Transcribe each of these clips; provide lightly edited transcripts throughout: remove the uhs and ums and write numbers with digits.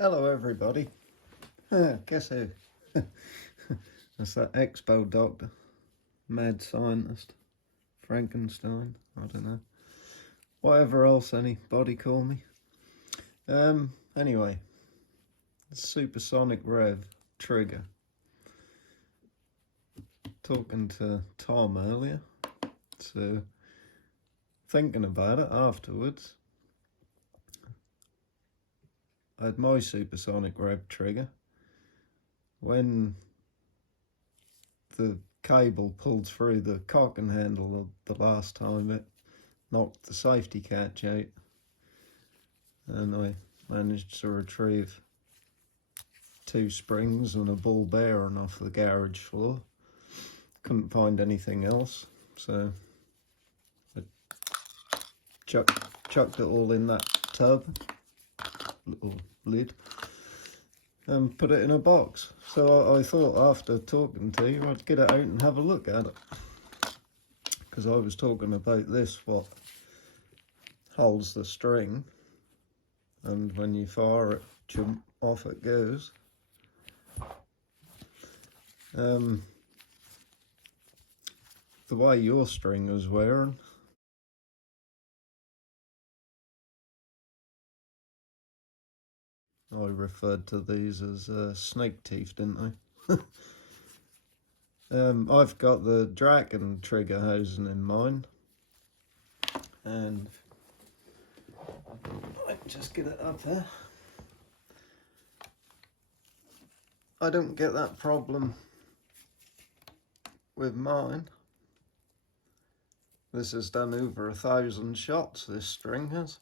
Hello everybody. Guess who? That's that X-Bow doctor, mad scientist, Frankenstein, I don't know. Whatever else anybody call me. Anyway, supersonic rev trigger. Talking to Tom earlier, so thinking about it afterwards. I had my supersonic rev trigger. When the cable pulled through the cocking handle the last time, it knocked the safety catch out, and I managed to retrieve 2 springs and a ball bearing off the garage floor. Couldn't find anything else, so I chucked it all in that tub, little lid, and put it in a box. So I thought after talking to you I'd get it out and have a look at it, because I was talking about this, what holds the string, and when you fire it, jump, off it goes. The way your string was wearing, I referred to these as snake teeth, didn't I? I've got the Draken trigger housing in mine, and I'll just get it up there. I don't get that problem with mine. This has done over 1,000 shots, this string has.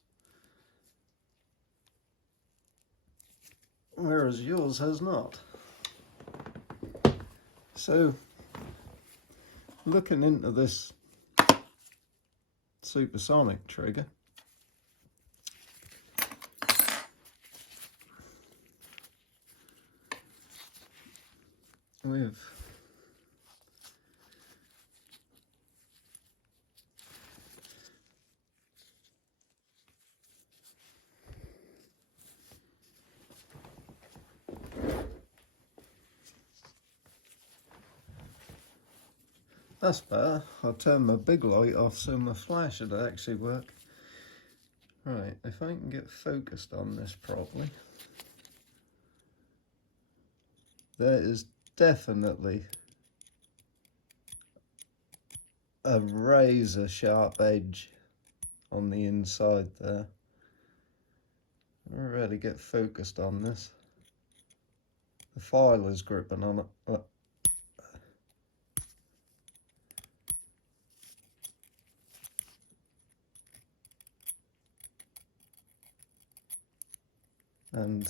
Whereas yours has not. So, looking into this supersonic trigger, that's better. I'll turn my big light off so my flash would actually work. Right, if I can get focused on this properly. There is definitely a razor sharp edge on the inside there. Really get focused on this. The file is gripping on it. Look. And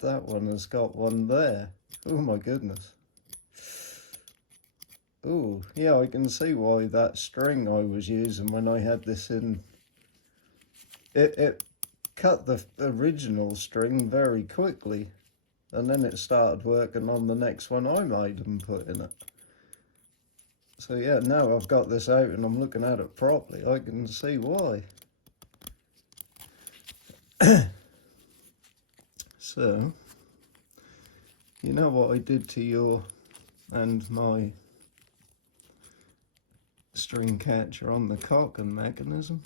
that one has got one there. Oh my goodness. Oh yeah, I can see why that string I was using when I had this in, it cut the original string very quickly, and then it started working on the next one I made and put in it. So yeah, now I've got this out and I'm looking at it properly, I can see why. So, you know what I did to your and my string catcher on the cocking mechanism?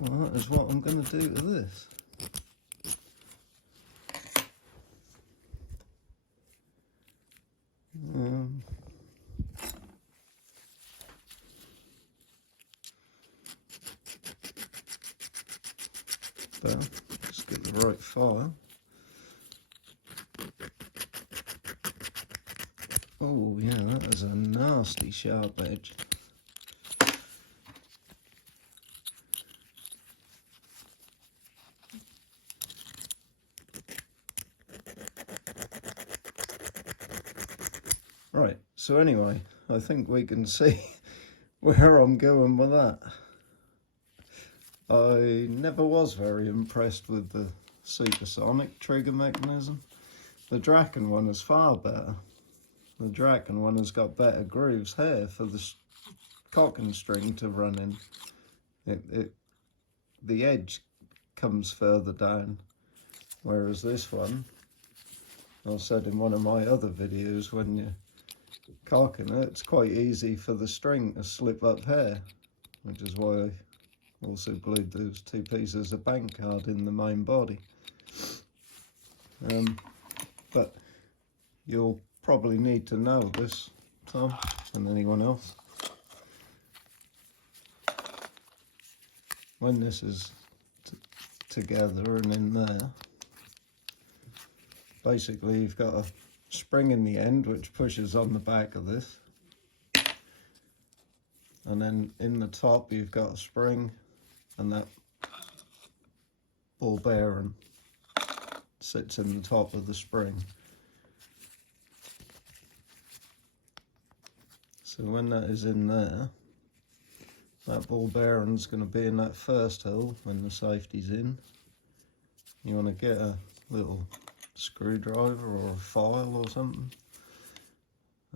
Well, that is what I'm going to do to this. Well, just get the right file. Oh yeah, that is a nasty sharp edge. Right, so anyway, I think we can see where I'm going with that. I never was very impressed with the supersonic trigger mechanism. The Draken one is far better. The Draken one has got better grooves here for the cocking string to run in. It the edge comes further down, whereas this one, I said in one of my other videos, when you're caulking it, it's quite easy for the string to slip up here, which is why I also glued those two pieces of bank card in the main body. But you'll probably need to know this, Tom, and anyone else. When this is together and in there, basically you've got a spring in the end which pushes on the back of this, and then in the top you've got a spring, and that ball bearing sits in the top of the spring. So when that is in there, that ball bearing's going to be in that first hole when the safety's in. You want to get a little screwdriver or a file or something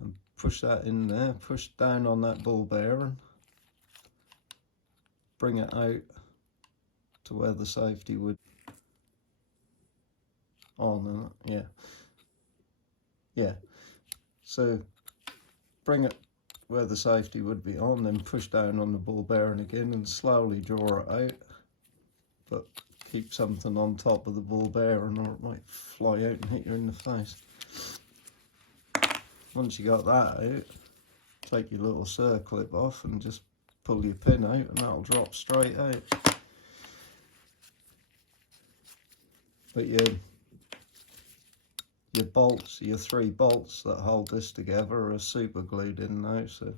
and push that in there, push down on that ball bearing, bring it out to where the safety would on, yeah, so bring it where the safety would be on, then push down on the ball bearing again and slowly draw it out, but keep something on top of the ball bearing or it might fly out and hit you in the face. Once you got that out, take your little circlip off and just pull your pin out and that'll drop straight out. But your bolts, your 3 bolts that hold this together are super glued in now, so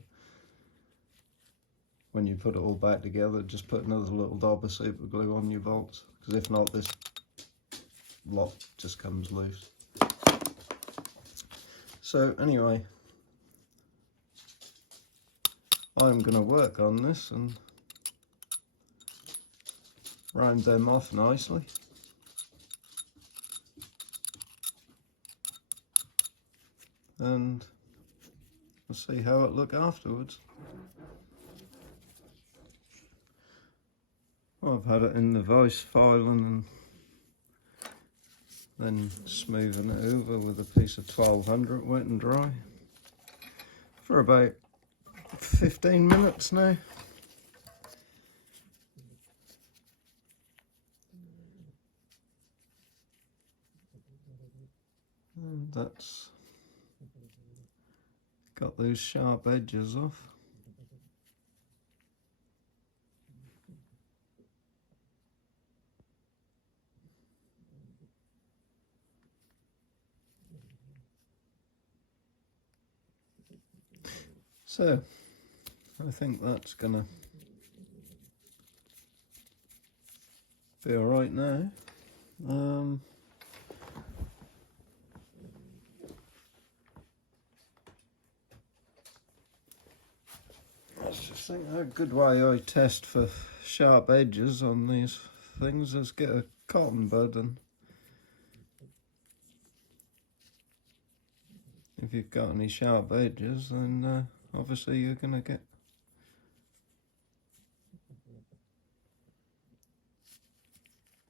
when you put it all back together, just put another little dab of super glue on your bolts, because if not, this lock just comes loose. So anyway, I'm going to work on this and round them off nicely. And we'll see how it look afterwards. Well, I've had it in the vice filing and then smoothing it over with a piece of 1200 wet and dry for about 15 minutes now. And that's got those sharp edges off. So I think that's gonna be all right now. Let's just think a good way I test for sharp edges on these things is get a cotton bud, and if you've got any sharp edges, then obviously you're going to get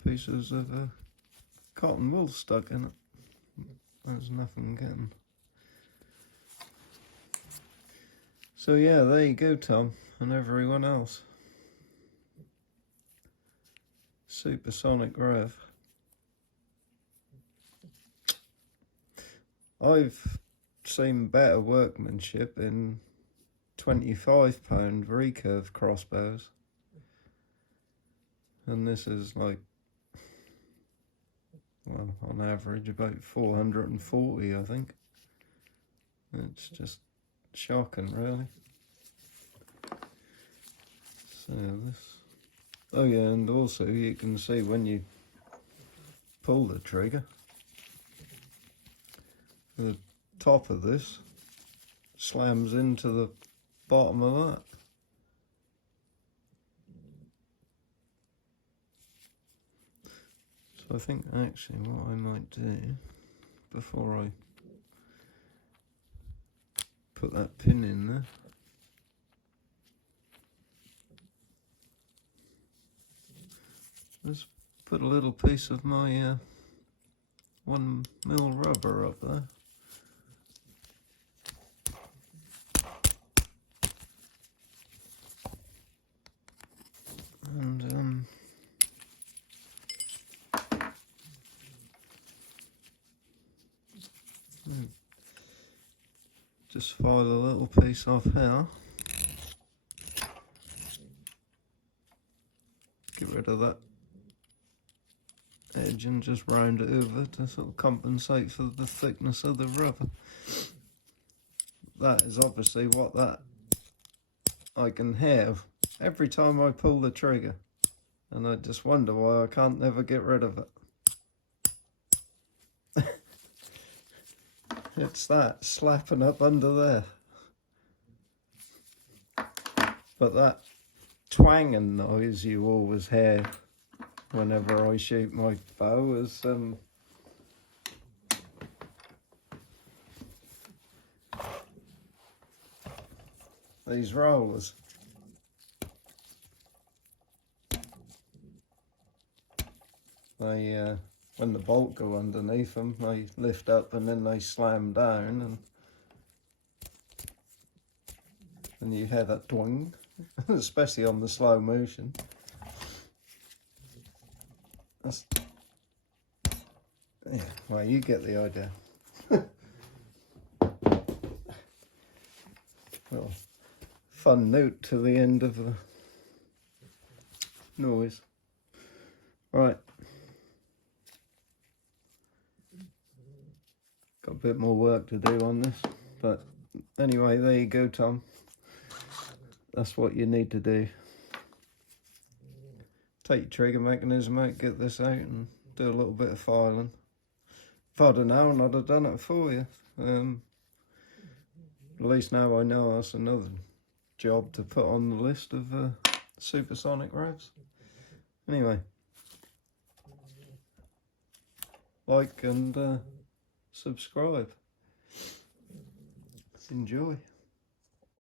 pieces of cotton wool stuck in it. There's nothing getting. So yeah, there you go, Tom, and everyone else. Supersonic rev. I've seen better workmanship in 25-pound recurve crossbows, and this is like, well, on average about 440, I think. It's just shocking, really. So this, oh yeah, and also you can see when you pull the trigger, the top of this slams into the bottom of that. So I think actually what I might do before I put that pin in there, Let's put a little piece of my 1mm rubber up there. And just file a little piece off here. Get rid of that edge and just round it over to sort of compensate for the thickness of the rubber. That is obviously what that I can have every time I pull the trigger, and I just wonder why I can't never get rid of it. It's that slapping up under there. But that twanging noise you always hear whenever I shoot my bow is these rollers. They when the bolt go underneath them, they lift up and then they slam down, and you hear that twang, especially on the slow motion. That's, yeah, well, you get the idea. Well, fun note to the end of the noise. Right. Got a bit more work to do on this, but anyway, there you go, Tom. That's what you need to do. Take your trigger mechanism out, get this out, and do a little bit of filing. If I'd have known, I'd have done it for you. At least now I know that's another job to put on the list of supersonic revs. Anyway, like and subscribe. Enjoy.